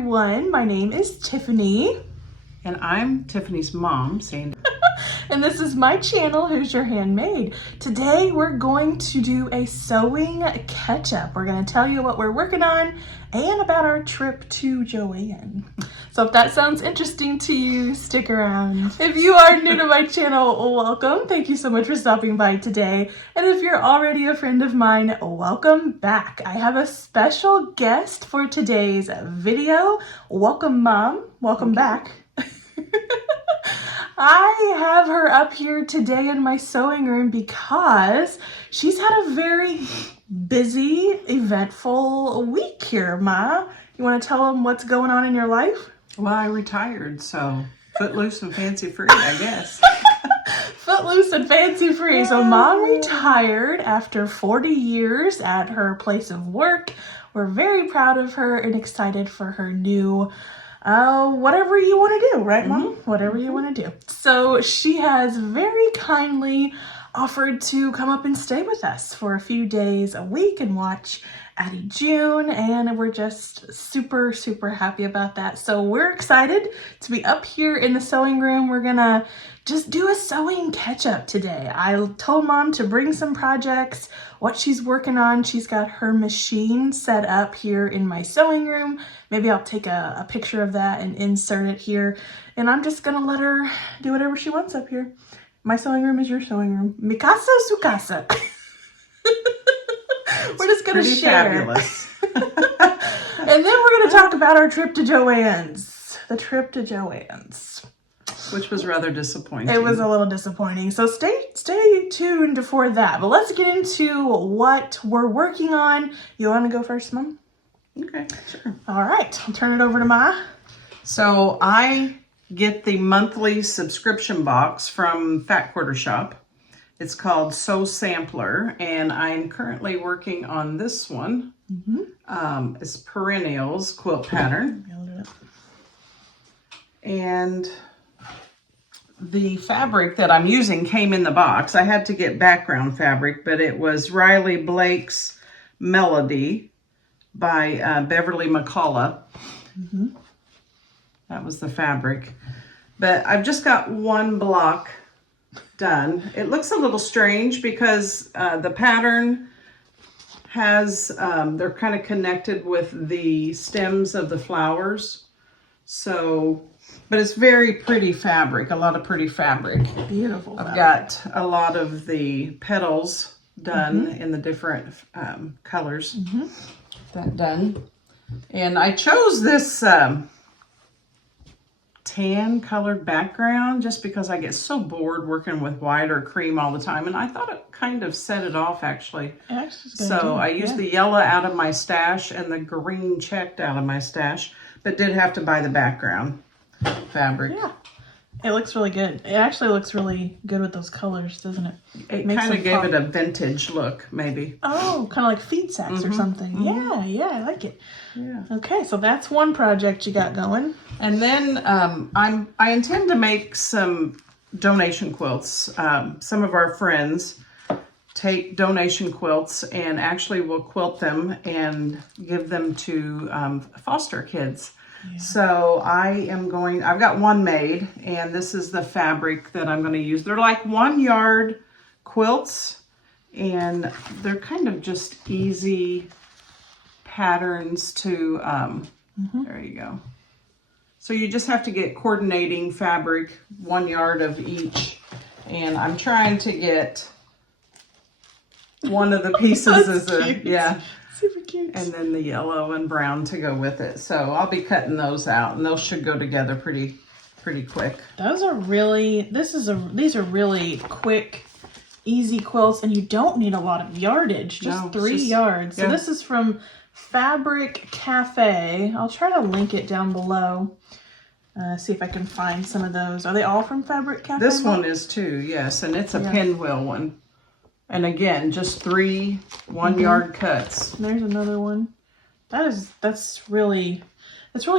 everyone. My name is Tiffany. And I'm Tiffany's mom, Sandy. And this is my channel, Who's Your Handmade. Today we're going to do a sewing catch-up. We're going to tell you what we're working on and about our trip to JoAnn. So if that sounds interesting to you, stick around. If you are new to my channel, welcome. Thank you so much for stopping by today. And if you're already a friend of mine, welcome back. I have a special guest for today's video. Welcome, Mom. Welcome back. I have her up here today in my sewing room because she's had a very busy, eventful week here, Ma. You want to tell them what's going on in your life? Well, I retired, so footloose and fancy free, I guess. Footloose and fancy free. So Mom retired after 40 years at her place of work. We're very proud of her and excited for her new whatever you want to do, right, Mom? Whatever you want to do. So she has very kindly offered to come up and stay with us for a few days a week and watch Addie June, and we're just super, super happy about that. So we're excited to be up here in the sewing room. We're gonna just do a sewing catch-up today. I told Mom to bring some projects, what she's working on. She's got her machine set up here in my sewing room. Maybe I'll take a picture of that and insert it here. And I'm just gonna let her do whatever she wants up here. My sewing room is your sewing room. Mi casa, su casa. We're just gonna share. Fabulous. And then we're gonna talk about our trip to JoAnn's. The trip to JoAnn's. Which was rather disappointing. It was a little disappointing. So stay tuned for that. But let's get into what we're working on. You want to go first, Mom? Okay, sure. All right, I'll turn it over to Ma. So I get the monthly subscription box from Fat Quarter Shop. It's called Sew Sampler, and I'm currently working on this one. It's Perennials quilt pattern. And the fabric that I'm using came in the box. I had to get background fabric, but it was Riley Blake's Melody by Beverly McCullough. That was the fabric. But I've just got one block done. It looks a little strange because the pattern has, they're kind of connected with the stems of the flowers. So, but it's very pretty fabric, a lot of pretty fabric. Beautiful I've got a lot of the petals done in the different colors. That done. And I chose this tan colored background just because I get so bored working with white or cream all the time, and I thought it kind of set it off actually. So I used the yellow out of my stash and the green checked out of my stash, but did have to buy the background fabric. Yeah, it looks really good. It actually looks really good with those colors, doesn't it? It kind of gave it a vintage look, maybe. Oh, kind of like feed sacks or something. Yeah, I like it. Yeah. Okay, so that's one project you got going. And then I intend to make some donation quilts. Some of our friends take donation quilts and actually will quilt them and give them to foster kids. Yeah. So I've got one made, and this is the fabric that I'm going to use. They're like 1 yard quilts, and they're kind of just easy patterns to, there you go. So you just have to get coordinating fabric, 1 yard of each. And I'm trying to get one of the pieces as a, super cute. And then the yellow and brown to go with it. So I'll be cutting those out, and those should go together pretty quick. Those are really, these are really quick, easy quilts, and you don't need a lot of yardage, just 3 yards. So this is from Fabric Cafe. I'll try to link it down below. See if I can find some of those. Are they all from Fabric Cafe? This one is too, yes, and it's a pinwheel one. And again, just 3 1 yard cuts. There's another one. That's really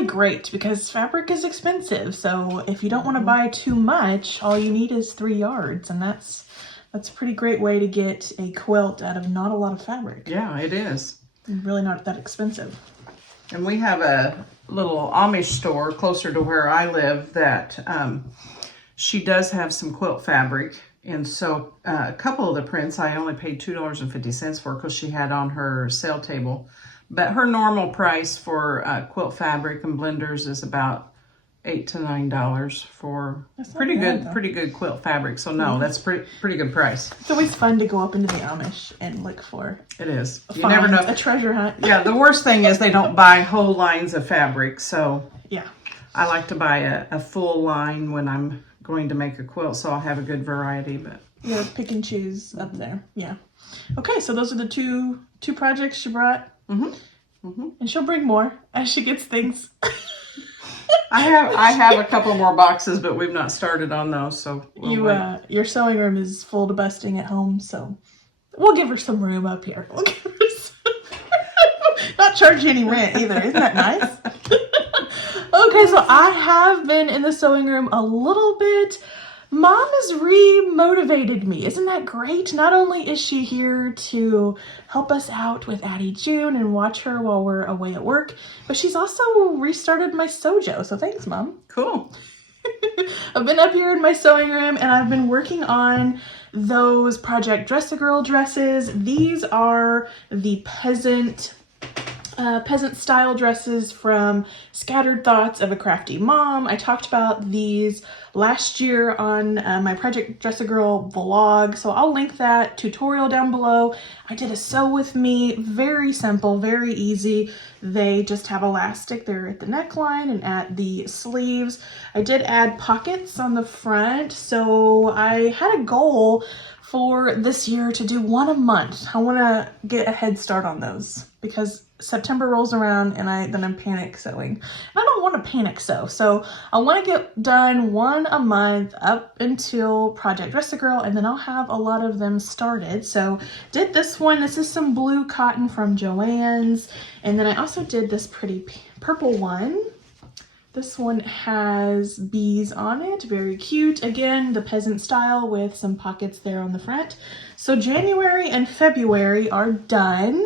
great because fabric is expensive. So if you don't want to buy too much, all you need is 3 yards, and that's a pretty great way to get a quilt out of not a lot of fabric. Yeah, it is. And really not that expensive. And we have little Amish store closer to where I live that she does have some quilt fabric. And so a couple of the prints I only paid $2.50 for because she had on her sale table. But her normal price for quilt fabric and blenders is about $8 to $9 for pretty good quilt fabric. So no, that's pretty good price. It's always fun to go up into the Amish and look for. It is. You never know. A treasure hunt. Yeah, the worst thing is they don't buy whole lines of fabric. So yeah, I like to buy a full line when I'm going to make a quilt, so I'll have a good variety. But yeah, pick and choose up there. Yeah. Okay, so those are the two projects she brought. And she'll bring more as she gets things. I have a couple more boxes, but we've not started on those. So your sewing room is full to busting at home, so we'll give her some room up here. We'll give her not charge you any rent either. Isn't that nice? Okay, so I have been in the sewing room a little bit. Mom has re-motivated me. Isn't that great? Not only is she here to help us out with Addie June and watch her while we're away at work, but she's also restarted my Sojo. So thanks, Mom. Cool. I've been up here in my sewing room and I've been working on those Project Dress-A-Girl dresses. These are the peasant style dresses from Scattered Thoughts of a Crafty Mom. I talked about these last year on my Project Dress-A-Girl vlog, so I'll link that tutorial down below. I did a sew with me, very simple, very easy. They just have elastic there at the neckline and at the sleeves. I did add pockets on the front, so I had a goal for this year to do one a month. I want to get a head start on those because September rolls around and then I'm panic sewing. I don't want to panic sew, so I want to get done one a month up until Project Dress-A-Girl, and then I'll have a lot of them started. So did this one. This is some blue cotton from JoAnn's, and then I also did this pretty purple one. This one has bees on it, very cute. Again, the peasant style with some pockets there on the front. So January and February are done,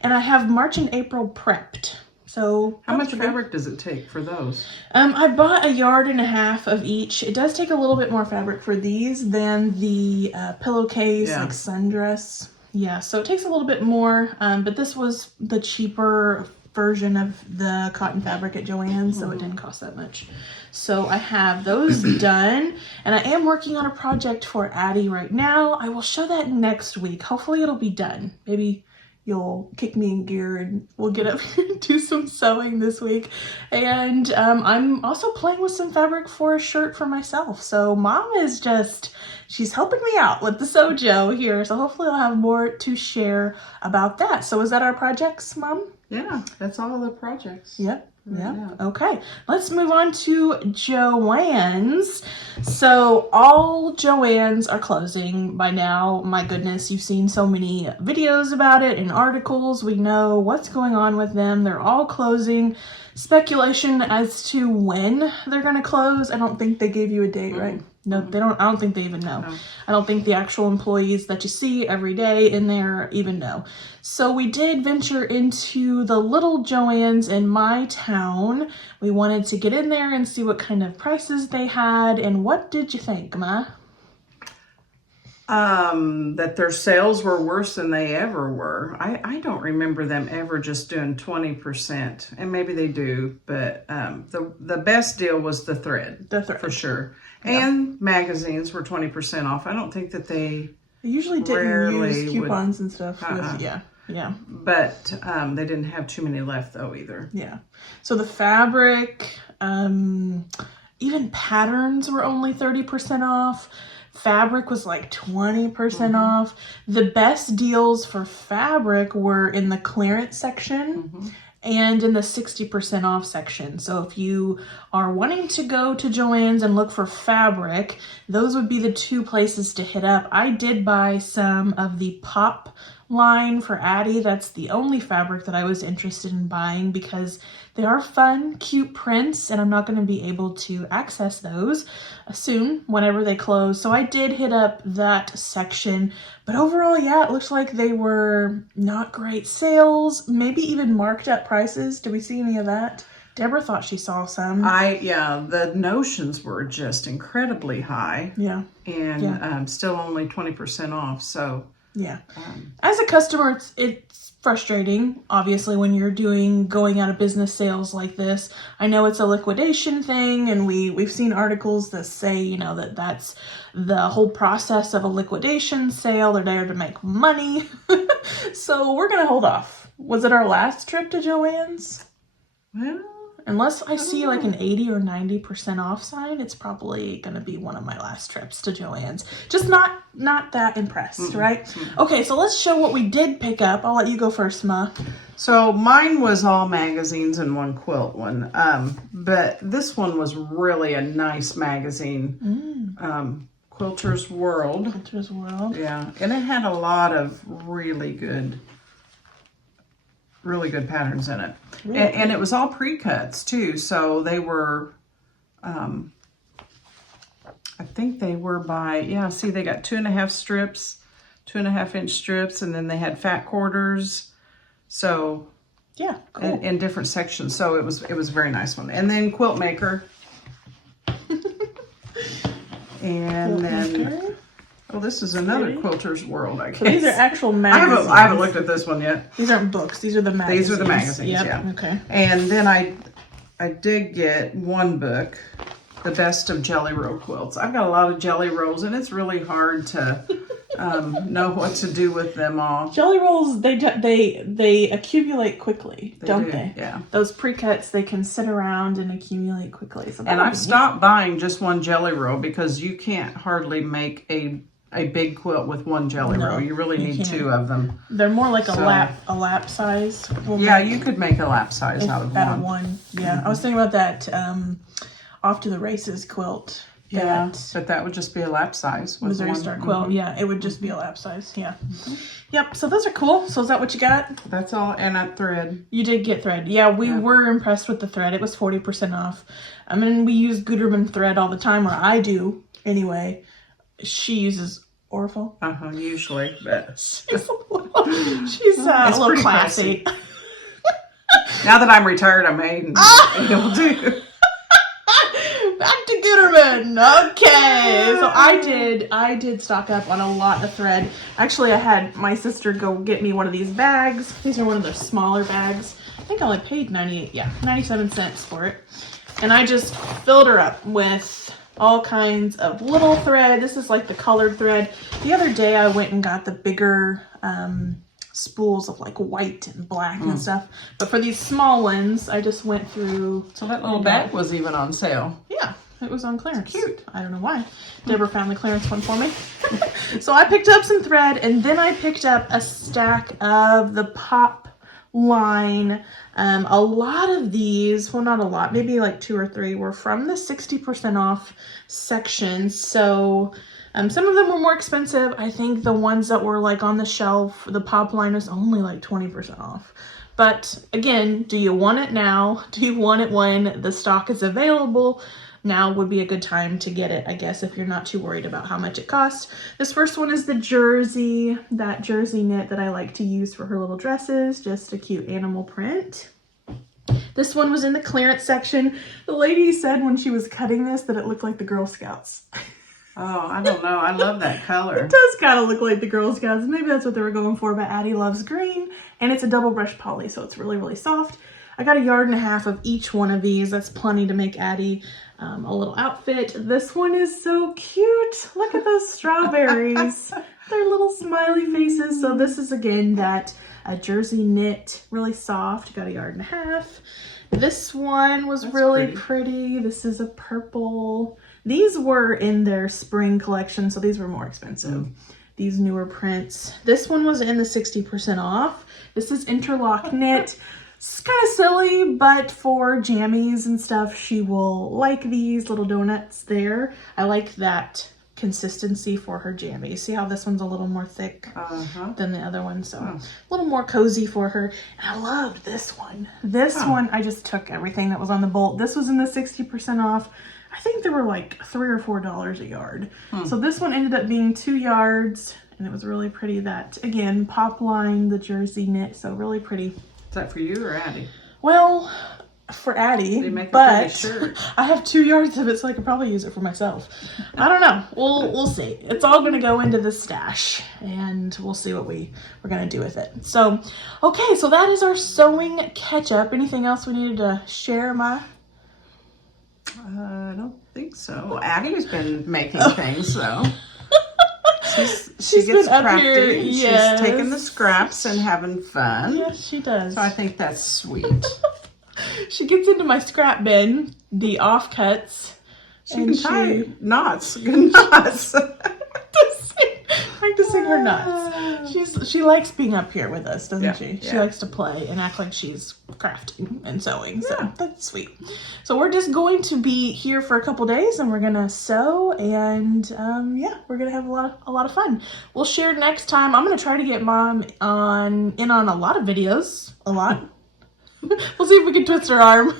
and I have March and April prepped. So how much fabric does it take for those? I bought 1.5 yards of each. It does take a little bit more fabric for these than the pillowcase, like sundress. Yeah, so it takes a little bit more, but this was the cheaper version of the cotton fabric at JoAnn, so it didn't cost that much. So I have those done, and I am working on a project for Addie right now. I will show that next week. Hopefully it'll be done. Maybe you'll kick me in gear and we'll get up here and do some sewing this week. And I'm also playing with some fabric for a shirt for myself. So Mom is she's helping me out with the Sojo here. So hopefully I'll have more to share about that. So is that our projects, Mom? Yeah, that's all of the projects. Yep. Yeah. Okay. Let's move on to JoAnn's. So all JoAnn's are closing by now. My goodness, you've seen so many videos about it and articles. We know what's going on with them. They're all closing. Speculation as to when they're going to close. I don't think they gave you a date, right? No, they don't. I don't think they even know. No. I don't think the actual employees that you see every day in there even know. So we did venture into the little JoAnn's in my town. We wanted to get in there and see what kind of prices they had. And what did you think, Ma? That their sales were worse than they ever were. I don't remember them ever just doing 20%, and maybe they do, but the best deal was the thread. The thread. For sure. Yeah. And magazines were 20% off. I don't think that they usually didn't use coupons and stuff. Yeah. But they didn't have too many left though either. Yeah. So the fabric, even patterns were only 30% off. Fabric was like 20% off. The best deals for fabric were in the clearance section and in the 60% off section. So if you are wanting to go to JoAnn's and look for fabric, those would be the two places to hit up. I did buy some of the pop line for Addie. That's the only fabric that I was interested in buying because they are fun, cute prints, and I'm not going to be able to access those soon whenever they close. So I did hit up that section, but overall, yeah, it looks like they were not great sales, maybe even marked up prices. Did we see any of that? Deborah thought she saw some. Yeah, the notions were just incredibly high. Yeah. And still only 20% off. So yeah. As a customer, it's frustrating, obviously, when you're going out of business sales like this. I know it's a liquidation thing, and we've seen articles that say, you know, that's the whole process of a liquidation sale. They're there to make money. So we're going to hold off. Was it our last trip to JoAnn's? Well, unless I see like an 80 or 90% off sign, it's probably going to be one of my last trips to JoAnn's. Just not that impressed, right? Okay, so let's show what we did pick up. I'll let you go first, Ma. So mine was all magazines and one quilt one. But this one was really a nice magazine. Quilter's World. Quilter's World. Yeah, and it had a lot of really good patterns in it. Really? And it was all pre-cuts too. So they were, I think they were by, see, they got 2.5 strips, 2.5-inch strips, and then they had fat quarters. So yeah, cool. In different sections. So it was a very nice one. And then Quilt Maker. And then, oh, this is another Quilter's World, I guess. So these are actual magazines. I haven't looked at this one yet. These aren't books. These are the magazines. These are the magazines, yep. Yeah. Okay. And then I did get one book, The Best of Jelly Roll Quilts. I've got a lot of jelly rolls, and it's really hard to know what to do with them all. Jelly rolls, they accumulate quickly, don't they? Yeah. Those pre-cuts, they can sit around and accumulate quickly. So and I've stopped buying just one jelly roll because you can't hardly make a big quilt with one jelly roll. You really need 2 of them. They're more like a lap size. You could make a lap size out of one. Yeah, I was thinking about that Off to the Races quilt. Yeah, but that would just be a lap size. Missouri Star quilt. Yeah, it would just be a lap size. Yeah. Yep. So those are cool. So is that what you got? That's all, and that thread. You did get thread. Yeah, we were impressed with the thread. It was 40% off. I mean, we use Gutermann thread all the time, or I do anyway. She uses Orful. Usually, but she's a little classy. Now that I'm retired, I'm able to. Back to Gutermann. Okay, so I did stock up on a lot of thread. Actually, I had my sister go get me one of these bags. These are one of the smaller bags. I think I only paid 97 cents for it. And I just filled her up with all kinds of little thread. This is like the colored thread. The other day I went and got the bigger spools of like white and black and stuff. But for these small ones, I just went through. So that little bag was even on sale. Yeah, it was on clearance. It's cute. I don't know why. Deborah found the clearance one for me. So I picked up some thread, and then I picked up a stack of the Pop line. A lot of these, well, not a lot, maybe like 2 or 3 were from the 60% off section. So some of them were more expensive. I think the ones that were like on the shelf, the Pop line was only like 20% off. But again, do you want it now? Do you want it when the stock is available? Now would be a good time to get it, I guess, if you're not too worried about how much it costs. This first one is the jersey, that jersey knit that I like to use for her little dresses. Just a cute animal print. This one was in the clearance section. The lady said when she was cutting this that it looked like the Girl Scouts. Oh, I don't know. I love that color. It does kind of look like the Girl Scouts. Maybe that's what they were going for, but Addie loves green, and it's a double brush poly, so it's really, really soft. I got 1.5 yards of each one of these. That's plenty to make Addie a little outfit. This one is so cute. Look at those strawberries. They're little smiley faces. So this is, again, that jersey knit, really soft. Got 1.5 yards. This one was really pretty. This is a purple. These were in their spring collection, so these were more expensive. These newer prints. This one was in the 60% off. This is interlock knit. It's kind of silly, but for jammies and stuff, she will like these little donuts there. I like that consistency for her jammies. See how this one's a little more thick than the other one, so a little more cozy for her. And I loved this one. This one, I just took everything that was on the bolt. This was in the 60% off. I think there were like $3 or $4 a yard. So this one ended up being 2 yards, and it was really pretty. That, again, Pop line, the jersey knit, so really pretty. Is that for you or Addie? Well, for Addie, They make a but pretty shirt. I have 2 yards of it, so I could probably use it for myself. I don't know. We'll see. It's all gonna go into the stash, and we'll see what we're gonna do with it. So, okay, so that is our sewing catch up. Anything else we needed to share, Ma? I don't think so. Addie's been making things, so. She She's gets been up crafty. here, And yes. She's taking the scraps and having fun. Yes, she does. So I think that's sweet. She gets into my scrap bin, the offcuts. She can tie knots. Good knots. Practicing her knots. She likes being up here with us, doesn't she? She Yeah. likes to play and act like she's crafting and sewing. So that's sweet. So we're just going to be here for a couple days, and we're gonna sew, and we're gonna have a lot of fun. We'll share next time. I'm gonna try to get Mom on a lot of videos. A lot. We'll see if we can twist her arm.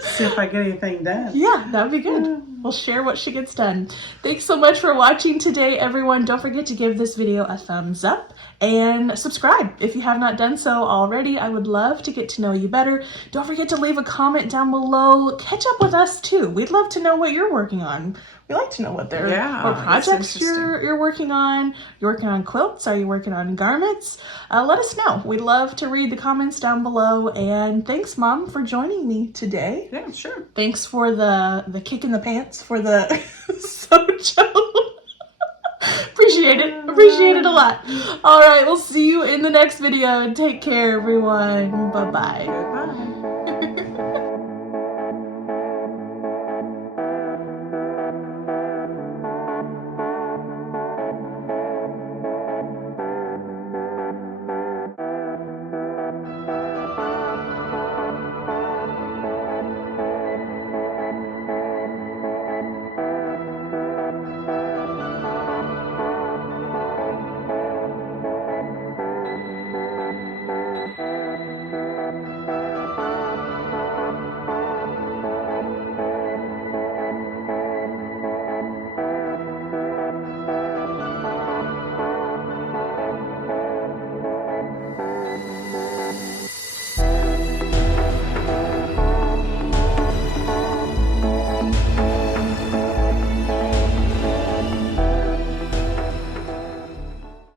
See if I get anything done. Yeah, that would be good. We'll share what she gets done. Thanks so much for watching today, everyone. Don't forget to give this video a thumbs up and subscribe if you have not done so already. I would love to get to know you better. Don't forget to leave a comment down below. Catch up with us too. We'd love to know what you're working on. We like to know what projects you're working on. You're working on quilts? Are you working on garments? Let us know. We'd love to read the comments down below. And thanks, Mom, for joining me today. Yeah, sure. Thanks for the kick in the pants for the sojo. Appreciate it. Appreciate it a lot. All right, we'll see you in the next video. Take care, everyone. Bye-bye. Goodbye.